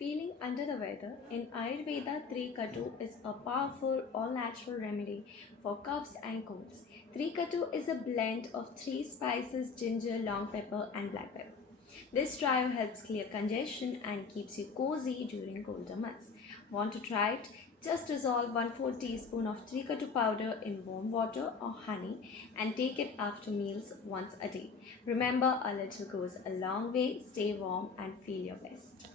Feeling under the weather, in Ayurveda, Trikatu is a powerful all natural remedy for coughs and colds. Trikatu is a blend of three spices ginger, long pepper, and black pepper. This trio helps clear congestion and keeps you cozy during colder months. Want to try it? Just dissolve 1/4 teaspoon of Trikatu powder in warm water or honey and take it after meals once a day. Remember, a little goes a long way. Stay warm and feel your best.